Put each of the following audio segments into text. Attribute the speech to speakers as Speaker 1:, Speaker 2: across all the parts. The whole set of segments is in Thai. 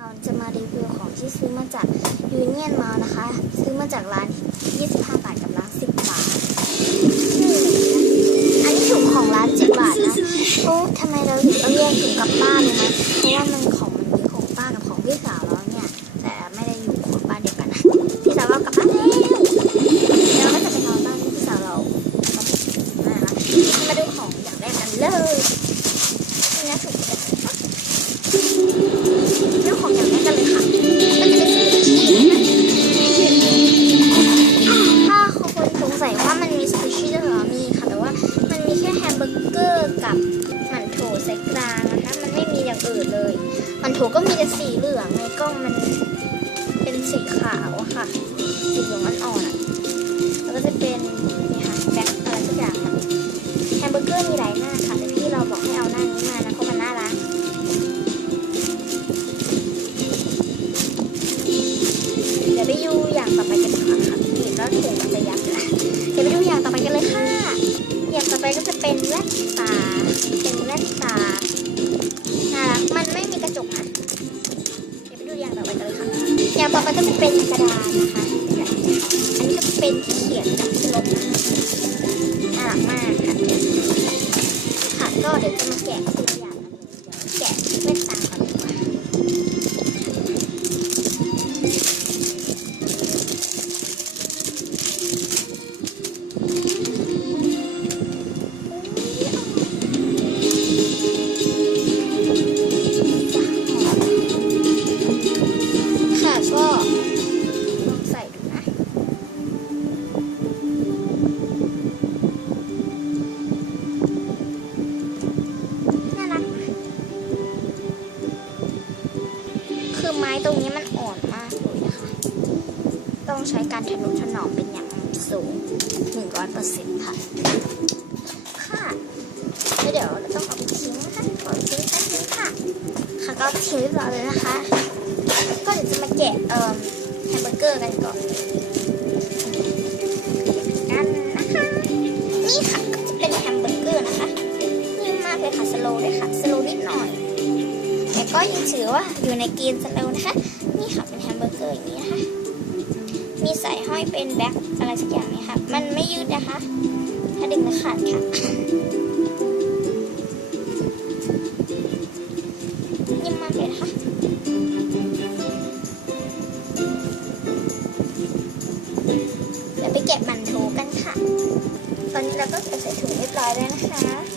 Speaker 1: ค่ะจะมารีวิวของที่ซื้อมาจากยูเนียนมานะคะ ซื้อมาจากร้าน 25 บาทกับร้าน 10 บาท อันนี้ถุงของร้าน10บาทนะ โอ้ทำไมเราถึงต้องแยกถุงกับป้าเลยนะ เพราะว่ามัน หมั่นโถก็มีแต่สีเหลืองในกล้องมันเป็นสีขาวอะค่ะ สีเหลืองอ่อนๆอะแล้วก็จะเป็นนี่ค่ะแบ็คอะไรสักอย่างค่ะแฮมเบอร์เกอร์มีหลายหน้าค่ะแต่พี่เราบอกให้เอาหน้านี้มานะเพราะมันน่ารักเดี๋ยวไปดูอย่างต่อไปกันค่ะค่ะอีกแล้วถุงมันจะยับละเดี๋ยวไปดูอย่างต่อไปกันเลยค่ะ อย่างต่อไปก็จะเป็นแว่นตา เป็นแว่นตา อย่างต่อไปก็จะเป็นกระดานนะคะ อันนี้ก็เป็นที่เขียนกับลบนะคะ คือไม้ตรงนี้มันอ่อนมากเลยนะคะ ต้องใช้การทะนุถนอมเป็นอย่างสูง 100%ค่ะ ค่ะแล้วเดี๋ยวเราต้องเอาไปทิ้งนะคะขอทิ้งแป๊บนึงค่ะ ค่ะก็ทิ้งเรียบร้อยเลยนะคะ ก็เดี๋ยวจะมาแกะเอ่อแฮมเบอร์เกอร์กันก่อนกันนะคะ นี่ค่ะก็จะเป็นแฮมเบอร์เกอร์นะคะนิ่มมากเลยค่ะสโลว์ด้วยค่ะสโลว์นิดหน่อย ก็ยังถือว่าอยู่ในกณฑ์สโลว์นะคะ นี่ค่ะเป็นแฮมเบอร์เกอร์อย่างนี้นะคะ มีสายห้อยเป็นแบ็คอะไรสักอย่างนี้ค่ะ มันไม่ยืดนะคะ ถ้าดึงจะขาดค่ะ นิ่มมากเลยนะคะเดี๋ยวไปเก็บมันโถกันค่ะ ตอนนี้เราก็ใส่ถุงเรียบร้อยแล้วนะคะ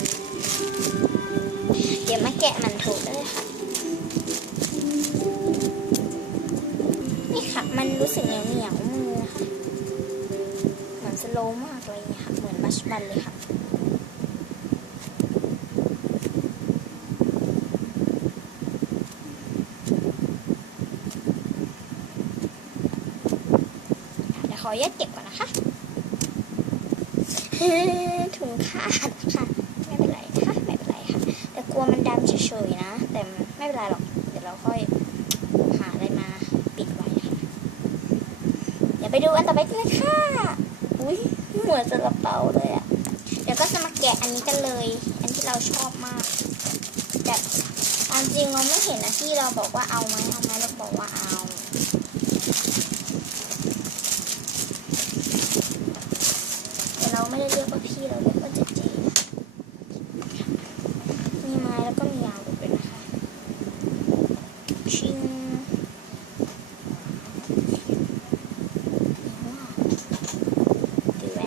Speaker 1: โลมากเลยค่ะเหมือนบัชบันเลยค่ะเดี๋ยวขอแยกเก็บก่อนนะคะถุงขาดค่ะไม่เป็นไรนะคะไม่เป็นไรค่ะ แต่กลัวมันดำเฉยๆนะ แต่ไม่เป็นไรหรอก เดี๋ยวเราค่อยหาอะไรมาปิดไว้ค่ะเดี๋ยวไปดูอันต่อไปกันเลยค่ะ อุ้ยเหมือนซาลาเปาเลยอะเดี๋ยวก็จะมาแกะอันนี้กันเลย อันที่เราชอบมากแต่ตามจริงเราไม่เห็นนะที่เราบอกว่าเอาไหมเอาไหมเราบอกว่าเอาแต่เราไม่ได้เรียกว่าพี่เราเรียกว่าเจเจมีไม้แล้วก็มียาวด้วยนะคะชิงดูแล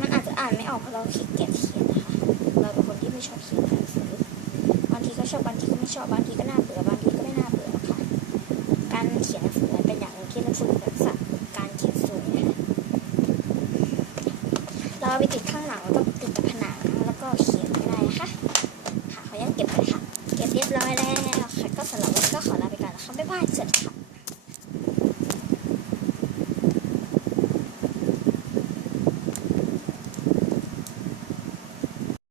Speaker 1: มันอาจจะอ่านไม่ออก เราขี้เกียจเขียนนะคะเราเป็นคนที่ไม่ชอบเขียนหนังสือบางทีก็ชอบบางทีก็ไม่ชอบบางทีก็น่าเบื่อบางทีก็ไม่น่าเบื่อค่ะการเขียนหนังสือเป็นอย่างที่เราฝึกทักษะการเขียนสูงนะคะเราไปติดข้างหลังแล้วก็ติดกับผนังแล้วก็เขียนไม่ได้นะคะค่ะเขออนุญาตเก็บไปค่ะ เก็บเรียบร้อยแล้วค่ะก็สำหรับวันนี้ก็ขอลาไปก่อนนะคะบ๊ายบายสวัสดีค่ะ